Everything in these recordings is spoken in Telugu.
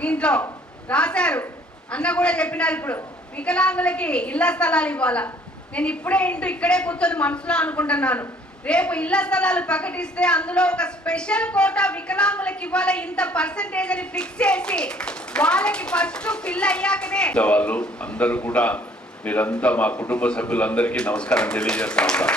దీంట్లో రాశారు, అన్న కూడా చెప్పినారు. ఇప్పుడు వికలాంగులకి ఇళ్ల స్థలాలు ఇవ్వాలా. నేను ఇప్పుడే ఇక్కడే కూర్చొని మనసులో అనుకుంటున్నాను, రేపు ఇళ్ల స్థలాలు ప్రకటిస్తే అందులో ఒక స్పెషల్ కోటా వికలాంగులకు ఇవ్వాలి, ఇంత పర్సెంటేజ్ అని ఫిక్స్ చేసి వాళ్ళకి ఫస్ట్ ఫిల్ అయ్యాకనే. వాళ్ళు అందరూ కూడా మీరంతా మా కుటుంబ సభ్యులందరికీ నమస్కారం తెలియజేస్తా ఉంటాం.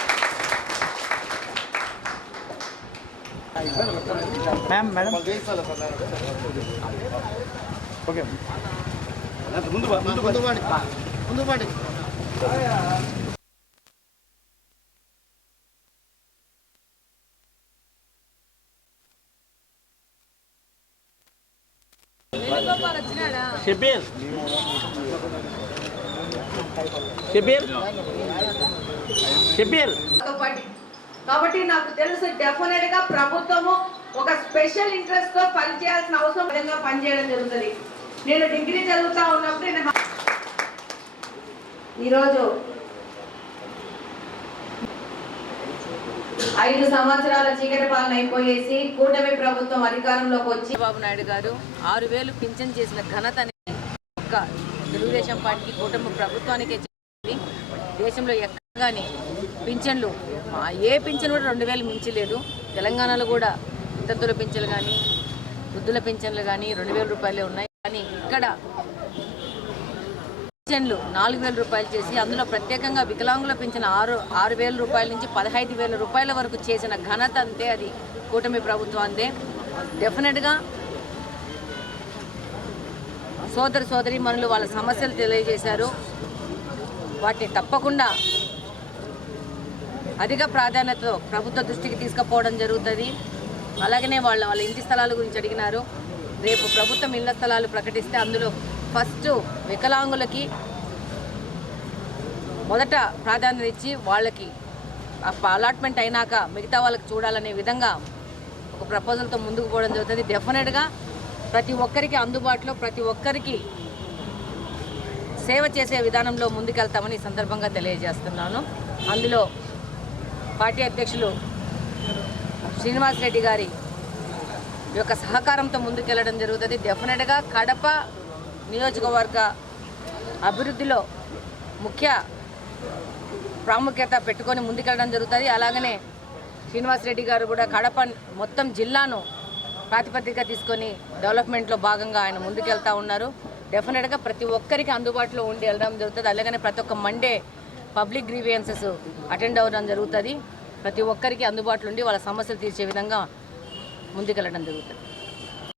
కాబట్టి నాకు తెలుసు డెఫినెట్ గా ప్రభుత్వము ఒక స్పెషల్ ఇంట్రెస్ట్ తో పనిచేయాల్సిన అవసరం విధంగా పనిచేయడం జరుగుతుంది. నేను డిగ్రీ చదువుతా ఉన్నప్పుడు ఈరోజు 5 సంవత్సరాల చీకటి పాలన అయిపోయేసి కూటమి ప్రభుత్వం అధికారంలోకి వచ్చి చంద్రబాబు నాయుడు గారు 6,000 పింఛన్ చేసిన ఘనత ఒక్క తెలుగుదేశం పార్టీకి కూటమి ప్రభుత్వానికే చెందింది. దేశంలో ఎక్కడ కానీ పింఛన్లు ఏ పింఛన్ కూడా 2,000 మించలేదు. తెలంగాణలో కూడా వితంతుల పింఛన్లు కానీ వృద్ధుల పింఛన్లు కానీ 2,000 రూపాయలే ఉన్నాయి. కానీ ఇక్కడ పింఛన్లు 4,000 రూపాయలు చేసి అందులో ప్రత్యేకంగా వికలాంగుల పింఛన్ 6,000 రూపాయల నుంచి 15,000 రూపాయల వరకు చేసిన ఘనత అంతే అది కూటమి ప్రభుత్వం అంతే. డెఫినెట్గా సోదరీమణులు వాళ్ళ సమస్యలు తెలియజేశారు. వాటిని తప్పకుండా అధిక ప్రాధాన్యతతో ప్రభుత్వ దృష్టికి తీసుకుపోవడం జరుగుతుంది. అలాగనే వాళ్ళ ఇంటి స్థలాల గురించి అడిగినారు. రేపు ప్రభుత్వం ఇళ్ల స్థలాలు ప్రకటిస్తే అందులో ఫస్ట్ వికలాంగులకి మొదట ప్రాధాన్యత ఇచ్చి వాళ్ళకి అలాట్మెంట్ అయినాక మిగతా వాళ్ళకి చూడాలనే విధంగా ఒక ప్రపోజల్తో ముందుకు పోవడం జరుగుతుంది. డెఫినెట్గా ప్రతి ఒక్కరికి అందుబాటులో ప్రతి ఒక్కరికి సేవ చేసే విధానంలో ముందుకెళ్తామని ఈ సందర్భంగా తెలియజేస్తున్నాను. అందులో పార్టీ అధ్యక్షులు శ్రీనివాస్ రెడ్డి గారి యొక్క సహకారంతో ముందుకెళ్లడం జరుగుతుంది. డెఫినెట్గా కడప నియోజకవర్గ అభివృద్ధిలో ముఖ్య ప్రాముఖ్యత పెట్టుకొని ముందుకెళ్ళడం జరుగుతుంది. అలాగనే శ్రీనివాస్ రెడ్డి గారు కూడా కడప మొత్తం జిల్లాను ప్రాతిపదికగా తీసుకొని డెవలప్మెంట్లో భాగంగా ఆయన ముందుకెళ్తూ ఉన్నారు. డెఫినెట్గా ప్రతి ఒక్కరికి అందుబాటులో ఉండి వెళ్ళడం జరుగుతుంది. అలాగనే ప్రతి ఒక్క మండే పబ్లిక్ గ్రీవియన్సెస్ అటెండ్ అవ్వడం జరుగుతుంది. ప్రతి ఒక్కరికి అందుబాటులో ఉండి వాళ్ళ సమస్యలు తీర్చే విధంగా ముందుకెళ్ళడం జరుగుతుంది.